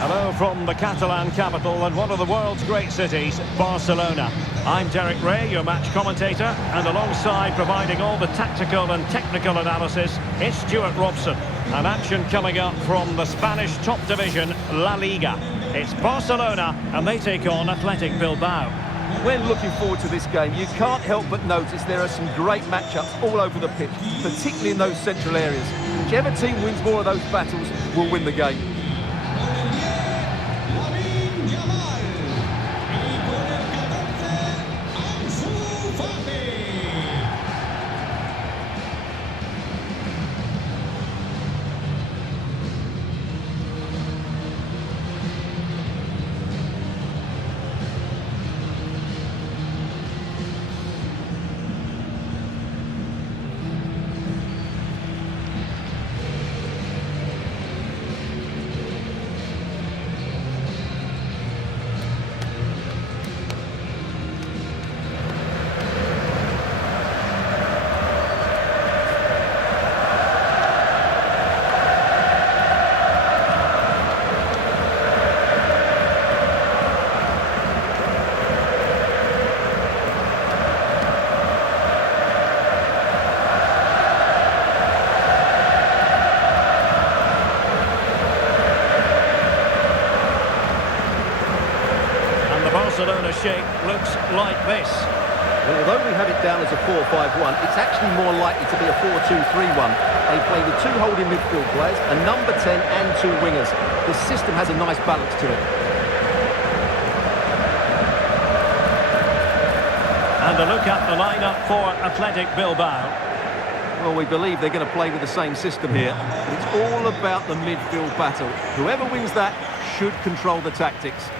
Hello from the Catalan capital and one of the world's great cities, Barcelona. I'm Derek Ray, your match commentator, and alongside providing all the tactical and technical analysis, it's Stuart Robson. And action coming up from the Spanish top division, La Liga. It's Barcelona, and they take on Athletic Bilbao. When looking forward to this game, you can't help but notice there are some great matchups all over the pitch, particularly in those central areas. Whichever team wins more of those battles will win the game. Barcelona shape looks like this. Well, although we have it down as a 4-5-1, it's actually more likely to be a 4-2-3-1. They play with two holding midfield players, a number 10 and two wingers. The system has a nice balance to it. And a look at the lineup for Athletic Bilbao. Well, we believe they're going to play with the same system here. But it's all about the midfield battle. Whoever wins that should control the tactics.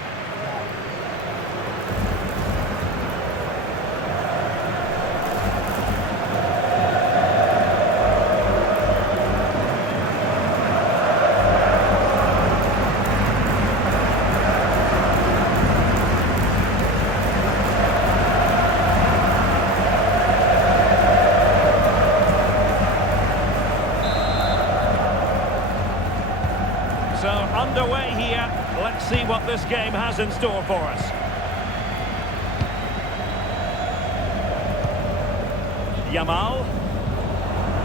So underway here. Let's see what this game has in store for us. Yamal.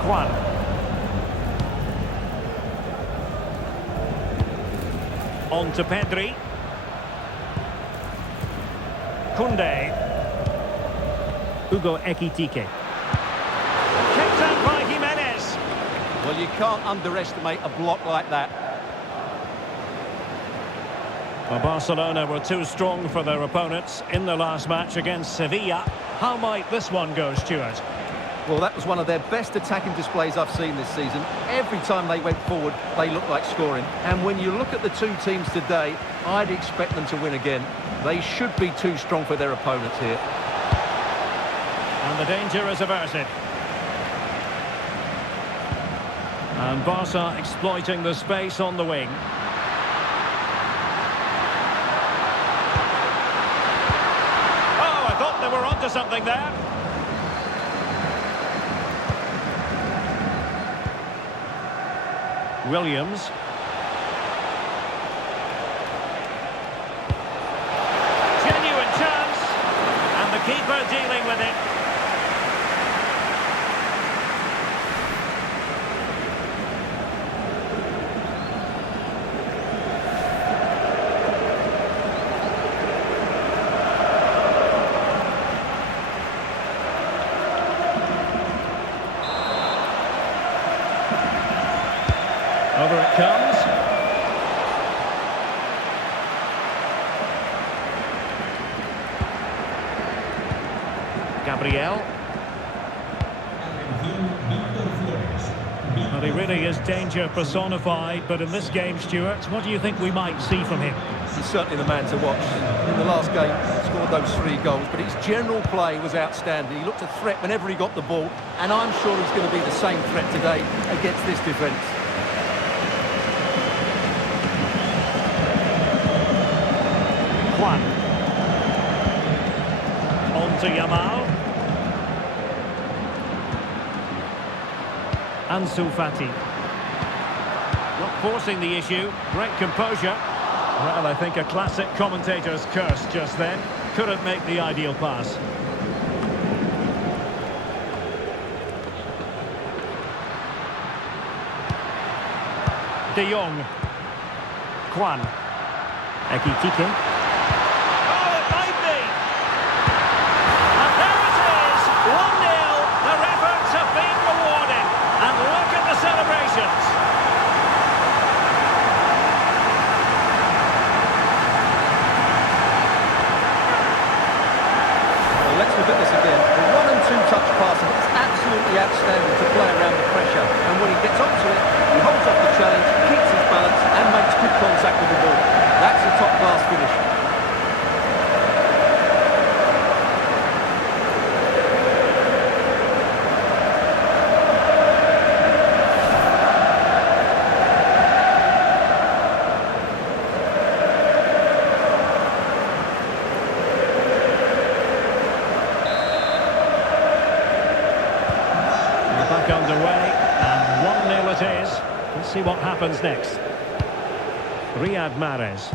Juan. On to Pedri. Koundé. Hugo Ekitike. Kicked out by Jimenez. Well, you can't underestimate a block like that. Well, Barcelona were too strong for their opponents in the last match against Sevilla. How might this one go, Stuart? Well, that was one of their best attacking displays I've seen this season. Every time they went forward, they looked like scoring. And when you look at the two teams today, I'd expect them to win again. They should be too strong for their opponents here. And the danger is averted. And Barca exploiting the space on the wing. We're onto something there. Williams. Genuine chance. And the keeper dealing with it. Over it comes. Gabriel. Well, he really is danger personified, but in this game, Stuart, what do you think we might see from him? He's certainly the man to watch. In the last game, he scored those 3 goals, but his general play was outstanding. He looked a threat whenever he got the ball, and I'm sure he's going to be the same threat today against this defence. Juan. On to Yamal. Ansu Fati. Not forcing the issue. Great composure. Well, I think a classic commentator's curse just then. Couldn't make the ideal pass. De Jong. Kwan. Ekitike. Oh, it might be! And there it is! 1-0. Their efforts have been rewarded. And look at the celebrations. Let's look at this again. The 1- and 2-touch passing is absolutely outstanding to play around the pressure. And when he gets onto it, he holds off the challenge, keeps his balance and makes good contact with the ball. That's a top-class finish. Back underway, and 1-0 it is. Let's see what happens next. Riyad Mahrez.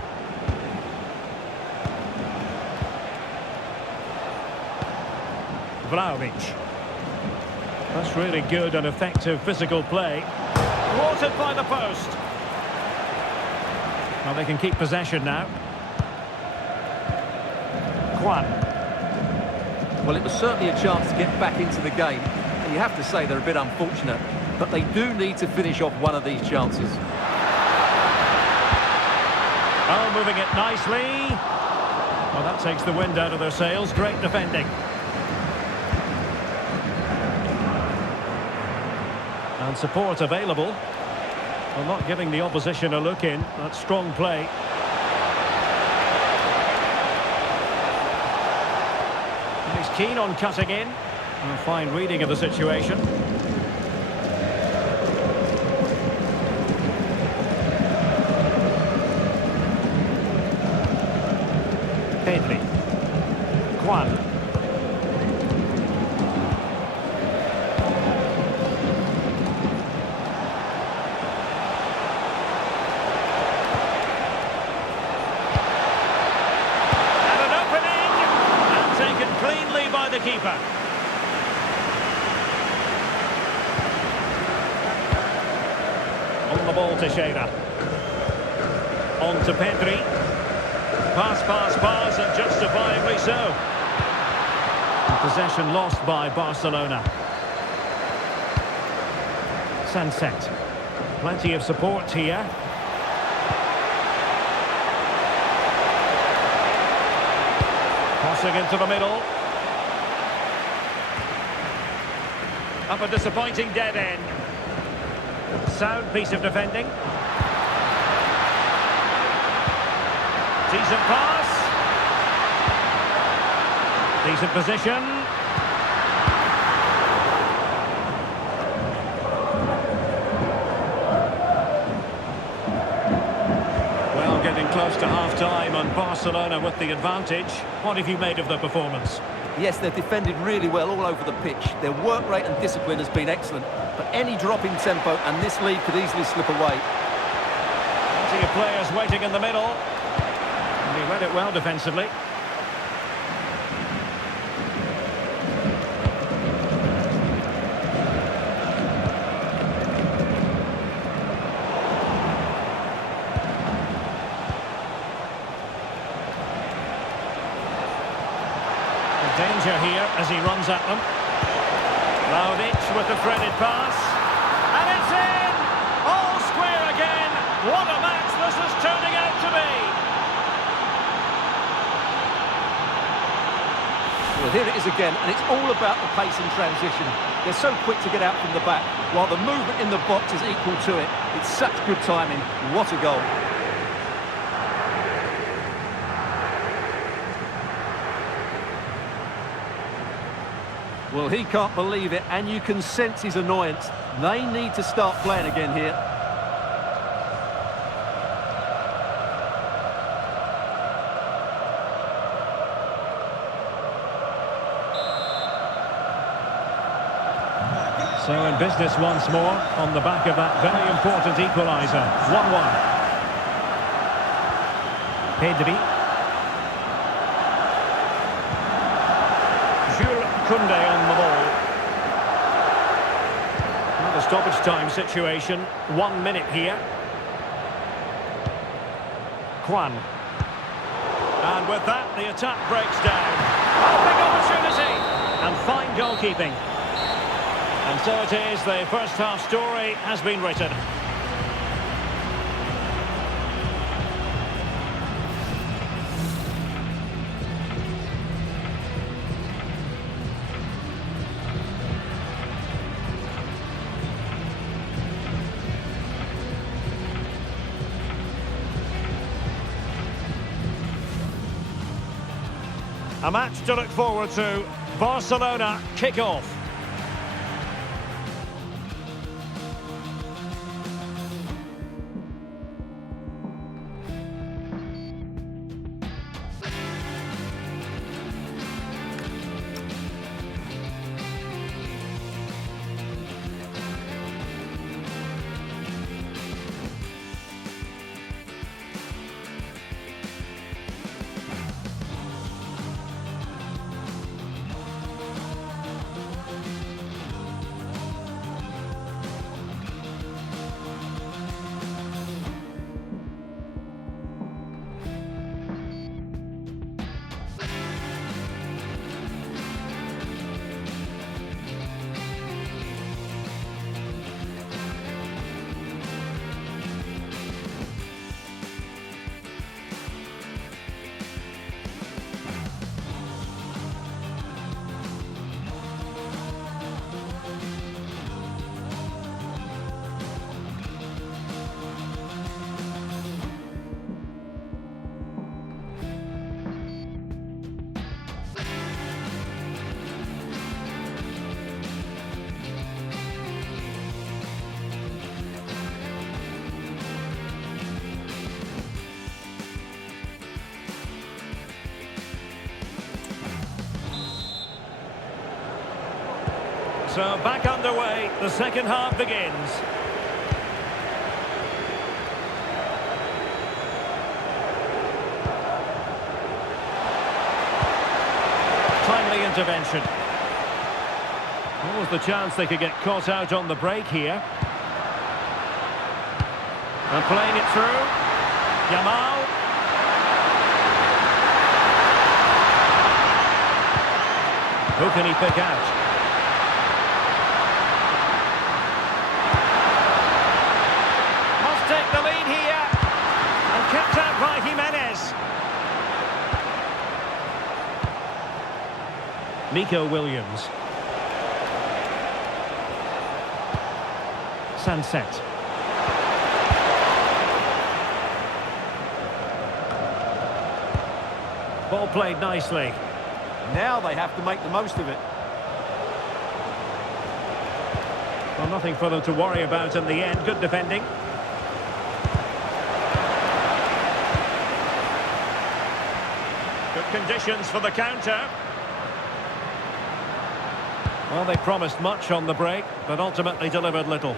Vlahovic. That's really good and effective physical play. Thwarted by the post. Well, they can keep possession now. Kwan. Well, it was certainly a chance to get back into the game. And you have to say they're a bit unfortunate. But they do need to finish off one of these chances. Oh, moving it nicely. Well, that takes the wind out of their sails. Great defending. And support available. Well, not giving the opposition a look in. That's strong play. And he's keen on cutting in. A fine reading of the situation. Pedri. Kwan. And an opening! And taken cleanly by the keeper. On the ball to Shearer. On to Pedri. Pass, and justifiably so. And possession lost by Barcelona. Sunset. Plenty of support here. Crossing into the middle. Up a disappointing dead end. Sound piece of defending. Decent pass. Decent position. Well, getting close to half-time and Barcelona with the advantage. What have you made of the performance? Yes, they've defended really well all over the pitch. Their work rate and discipline has been excellent. But any drop in tempo and this lead could easily slip away. Plenty of players waiting in the middle. He read it well defensively. Danger here as he runs at them. Vlahovic with the threaded pass. And it's in! All square again. What a match this is turning out to be. Well, here it is again, and it's all about the pace and transition. They're so quick to get out from the back, while the movement in the box is equal to it. It's such good timing. What a goal. Well, he can't believe it, and you can sense his annoyance. They need to start playing again here. So in business once more, on the back of that very important equaliser. 1-1. Pedri. Jules Koundé on the ball. Well, the stoppage time situation, 1 minute here. Kwan. And with that, the attack breaks down. Oh, big opportunity! And fine goalkeeping. And so it is, the first half story has been written. A match to look forward to. Barcelona kick-off. So back underway, the second half begins. Timely intervention. What was the chance they could get caught out on the break here? And playing it through. Yamal. Who can he pick out? Take the lead here, and kept out by Jimenez. Nico Williams. Sunset. Ball played nicely. Now they have to make the most of it. Well, nothing for them to worry about in the end. Good defending. Good conditions for the counter. Well, they promised much on the break, but ultimately delivered little.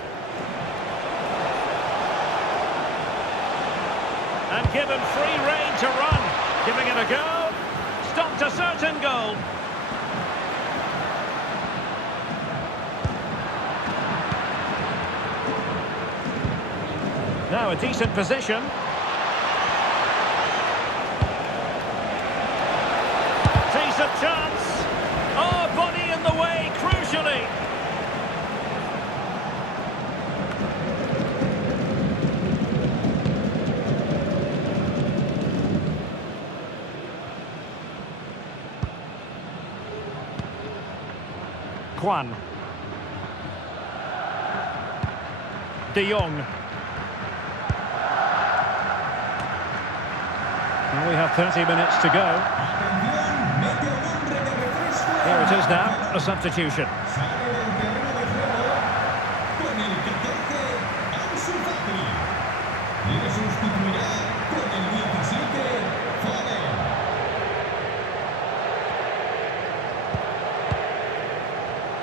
And given free rein to run. Giving it a go. Stopped a certain goal. Now a decent position. Decent chance. Oh, body in the way, crucially. Kwan. De Jong. Well, we have 30 minutes to go. Here it is now, a substitution.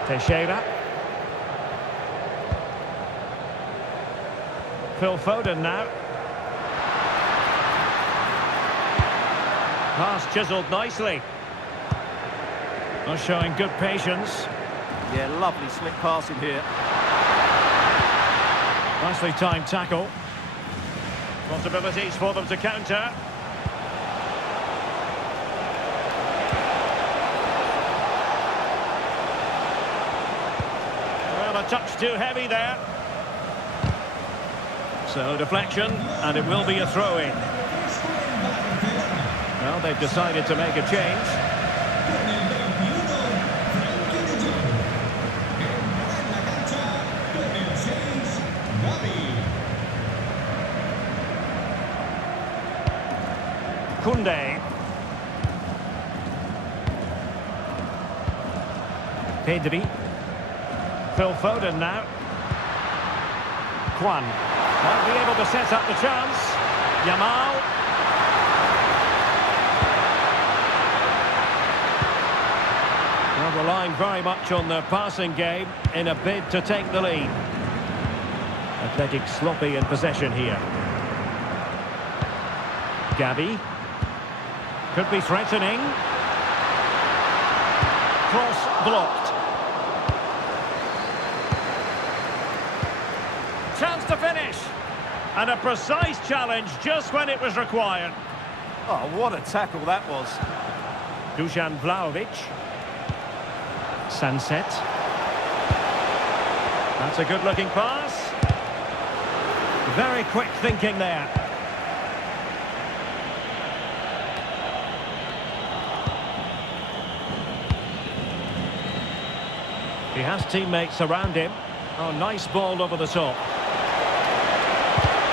Teixeira. Phil Foden now. Pass chiselled nicely. Not showing good patience. Yeah, lovely slick passing here. Nicely timed tackle. Possibilities for them to counter. Well, a touch too heavy there. So deflection, and it will be a throw-in. Well, they've decided to make a change. Koundé. Pedri. Phil Foden now. Kwan. Might be able to set up the chance. Yamal. Well, relying very much on their passing game in a bid to take the lead. Athletic sloppy in possession here. Gavi. Could be threatening. Cross blocked. Chance to finish. And a precise challenge just when it was required. Oh, what a tackle that was. Dusan Vlahovic. Sunset. That's a good-looking pass. Very quick thinking there. He has teammates around him. Oh, nice ball over the top.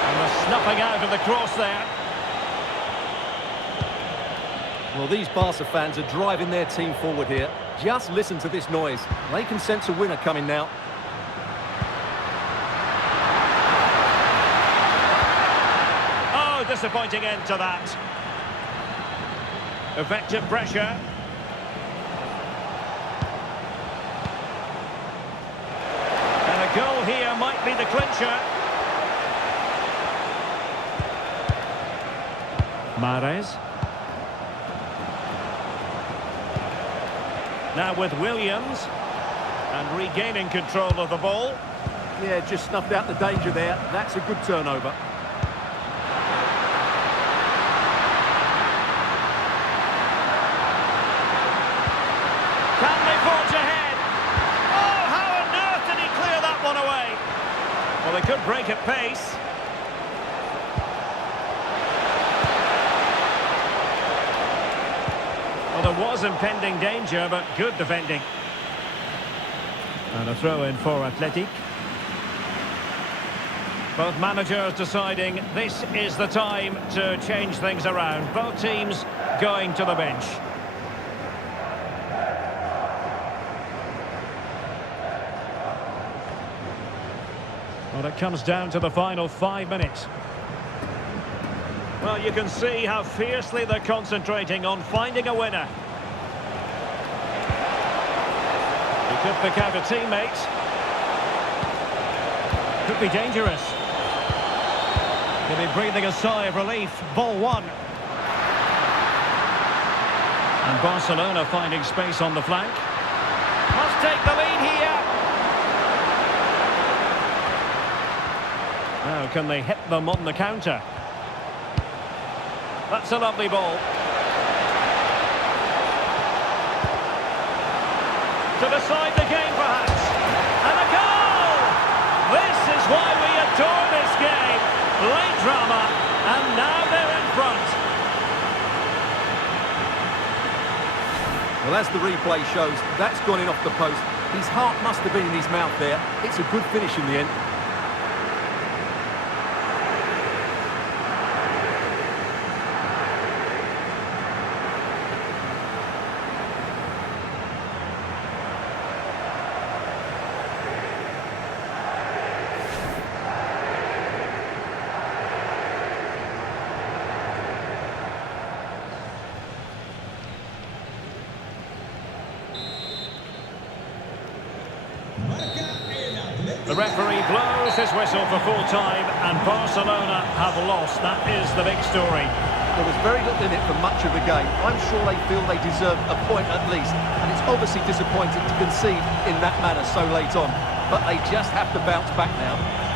And the snuffing out of the cross there. Well, these Barca fans are driving their team forward here. Just listen to this noise. They can sense a winner coming now. Oh, disappointing end to that. Effective pressure. And a goal here might be the clincher. Mahrez. Now with Williams, and regaining control of the ball. Yeah, just snuffed out the danger there. That's a good turnover. Can they forge ahead? Oh, how on earth did he clear that one away? Well, they could break at pace. Well, there was impending danger, but good defending. And a throw-in for Athletic. Both managers deciding this is the time to change things around. Both teams going to the bench. Well, it comes down to the final 5 minutes. Well, you can see how fiercely they're concentrating on finding a winner. He could pick out a teammate. Could be dangerous. He'll be breathing a sigh of relief. Ball one. And Barcelona finding space on the flank. Must take the lead here. Now, can they hit them on the counter? That's a lovely ball. To decide the game, perhaps. And a goal! This is why we adore this game. Late drama, and now they're in front. Well, as the replay shows, that's gone in off the post. His heart must have been in his mouth there. It's a good finish in the end. The referee blows his whistle for full time, and Barcelona have lost. That is the big story. There was very little in it for much of the game. I'm sure they feel they deserve a point at least, and it's obviously disappointing to concede in that manner so late on. But they just have to bounce back now.